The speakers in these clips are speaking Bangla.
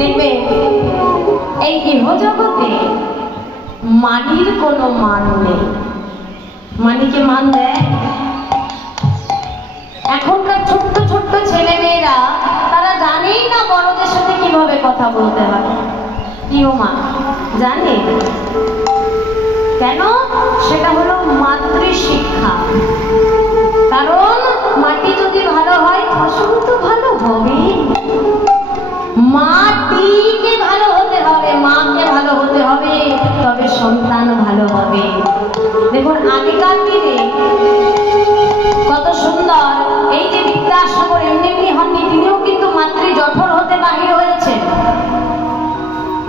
দেখবে এই গৃহজগতে মানির কোনো মান নেই। মানিকে মান দেয়? এখনকার ছোট্ট ছোট্ট ছেলে মেয়েরা তারা জানেই না বড়দের সাথে কিভাবে কথা বলতে হয়। প্রিয় মা জানে কেন? সেটা হলো মাতৃশিক্ষা। কারণ মাটি যদি ভালো হয় ফসল তো ভালো হবে। মাটিকে ভালো হতে হবে, মাকে ভালো হতে হবে, তবে সন্তান ভালো হবে। দেখুন আগেকার দিনে কত সুন্দর, এই যে বিদ্যাসাগর এমনি এমনি হননি, তিনিও কিন্তু মাতৃ জঠর হতে বাহির হয়েছেন।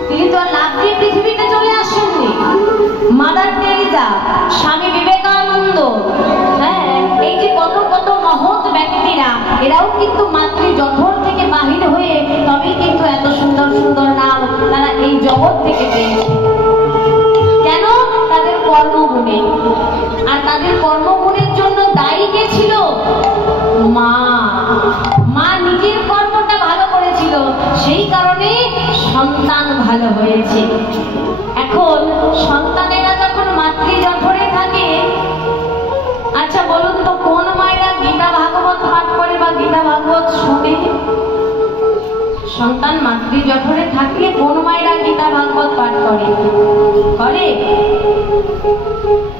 তিনি তো আর লাভ দিয়ে পৃথিবীতে চলে আসেননি। মাদার টেরেসা, স্বামী বিবেকানন্দ, হ্যাঁ, এই যে কত কত মহৎ ব্যক্তিরা, এরাও কিন্তু মাতৃ জঠর থেকে বাহির হয়ে তবেই কিন্তু এত সুন্দর সুন্দর নাম তারা এই জগৎ থেকে পেয়েছে। কেন? তাদের কর্মগুণে। আর তাদের কর্মগুণের জন্য দায়ী কে ছিল? মা। মা নিজের কর্মটা ভালো করেছিল, সেই কারণে সন্তান ভালো হয়েছে। এখন সন্তানেরা যখন মাতৃ জঠরে থাকে, আচ্ছা বলুন তো কোন মায়েরা গীতা ভাগবত পাঠ করে বা গীতা ভাগবত শোনে? সন্তান মাতৃ জঠরে থাকলে কোন মায়েরা গীতা ভাগবত পাঠ করে? করে?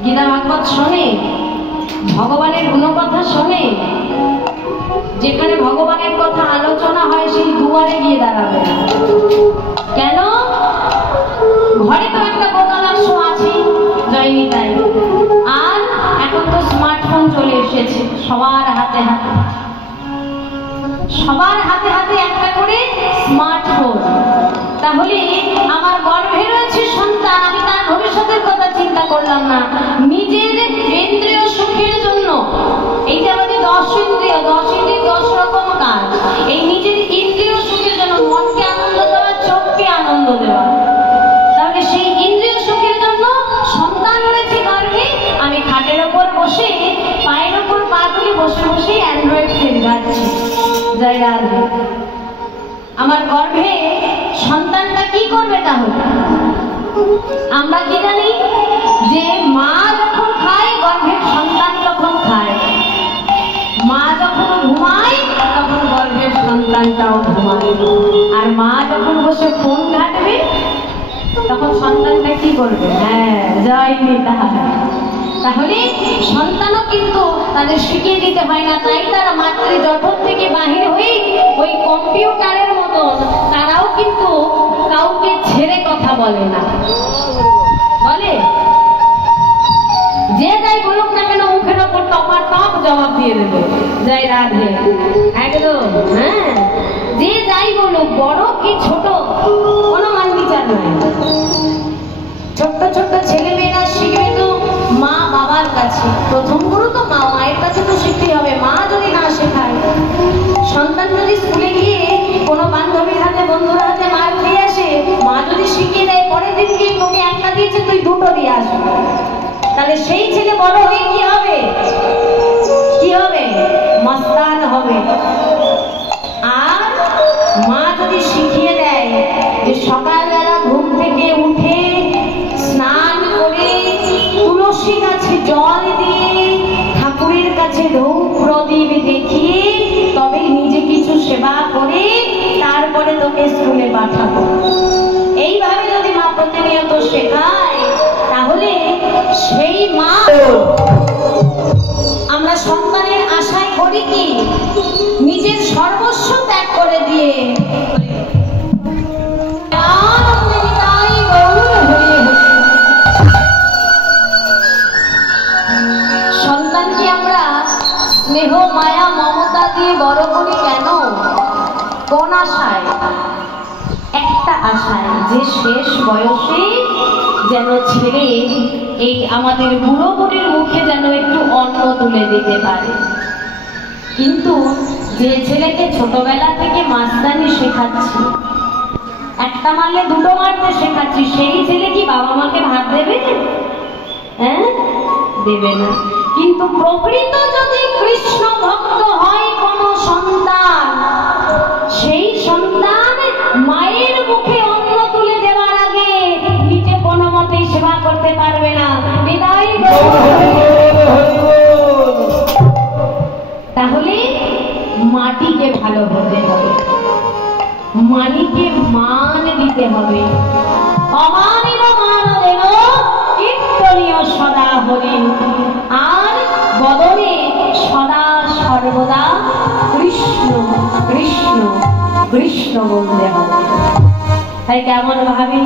গীতা ভাগবত শোনে? ভগবানের গুণকথা শোনে? যেখানে ভগবানের কথা আলোচনা হয় সেই দুয়ারে গিয়ে দাঁড়াবে। কেন? ঘরে তো একটা বোকা বাক্স আছে, জয়নি তাই। আর এখন তো স্মার্টফোন চলে এসেছে সবার হাতে হাতে, সবার হাতে হাতে একটা করে স্মার্টফোন। তাহলে আমার গর্ভে রয়েছে সন্তান, আমি তার ভবিষ্যতের কথা চিন্তা করলাম না, নিজের ইন্দ্রিয় সুখের জন্য। এই যে আমাদের 10 ইন্দ্রিয়, 10 রকম কাজ, এই নিজের ইন্দ্রিয় সুখের জন্য, মনকে আনন্দ দেওয়া, চোখকে আনন্দ দেওয়া। তাহলে সেই ইন্দ্রিয় সুখের জন্য সন্তান রয়েছে গর্ভে, আমি খাটের ওপর বসে পায়ের ওপর পা তুলে বসে বসে অ্যান্ড্রয়েড সেট গাচ্ছি। জয় রাধে। আমার গর্ভে সন্তানটা কি করবে? তাহলে আমরা কি জানি যে মা যখন খায় গর্ভের সন্তান তখন খায়, মা যখন ঘুমায় তখন গর্ভের সন্তানটাও ঘুমায়, আর মা যখন বসে ফোন ঘাটবে তখন সন্তানটা কি করবে? হ্যাঁ, জয় নিতা। তাহলে সন্তানও কিন্তু তাদের শিখিয়ে দিতে হয় না, তাই তারা মাতৃ জঠর থেকে বাহির হয়ে ওই কম্পিউটারের মতন তারাও কিন্তু কাউকে ছেড়ে কথা বলে না। বলে যে যাই বলুক না কেন মুখের ওপর টপা টপ জবাব দিয়ে দেবে। জয় রাধে। একদম, হ্যাঁ, যে যাই বলুক, বড় কি ছোট কোনো মান বিচার নয়। ছোট্ট ছোট্ট ছেলে মেয়েরা শিখবে তো মা বাবার কাছে, প্রথম গুরু তো মা, মায়ের কাছে তো শিখতে হবে। মা যদি না শেখায়, সন্তান যদি স্কুলে গিয়ে কোনো বান্ধবীর হাতে বন্ধুর হাতে মার খেয়ে আসে, মা যদি শিখিয়ে দেয় পরের দিন গিয়ে তোকে একটা দিয়েছে তুই দুটো দিয়ে আসবে, তাহলে সেই ছেলে বড় হয়ে কি হবে? কি হবে? মস্তান হবে। আর মা যদি শিখিয়ে দেয় যে সকালবেলা ঘুম থেকে উঠে স্নান করে তুলসী গাছে জল দিয়ে ঠাকুরের কাছে ধূপ প্রদীপ দেখিয়ে তবে নিজে কিছু সেবা করে তারপরে তোকে স্কুলে পাঠাবো, এইভাবে যদি মা প্রতিনিয়ত শেখায়, তাহলে সেই মা, আমরা সন্তানের আশায় করি কি নিজের সর্বস্ব ত্যাগ করে দিয়ে সন্তানকে আমরা স্নেহ মায়া মমতা দিয়ে বড় করি কেন? কোন আশায়? একটা আশায়, যে শেষ বয়সে যেন ছেলে এই আমাদের বুড়ো বুড়ির মুখে যেন একটু অন্ন তুলে দিতে পারে। কিন্তু যে ছেলেকে ছোটবেলা থেকে মাস্তানি শেখাচ্ছি, একটা মারলে দুটো মারতে শেখাচ্ছি, সেই ছেলে কি বাবা মাকে ভাত দেবে? হ্যাঁ, দেবে না। কিন্তু প্রকৃত যদি কৃষ্ণ ভক্ত হয় কোন সন্তান, সেই সন্তান মায়ের মানিকে মান দিতে হবে। অমানিব মান দেন কীর্তনীয় সদা হরি, আর বদনে সদা সর্বদা কৃষ্ণ কৃষ্ণ কৃষ্ণ বলতে হবে। তাই কেমন ভাবে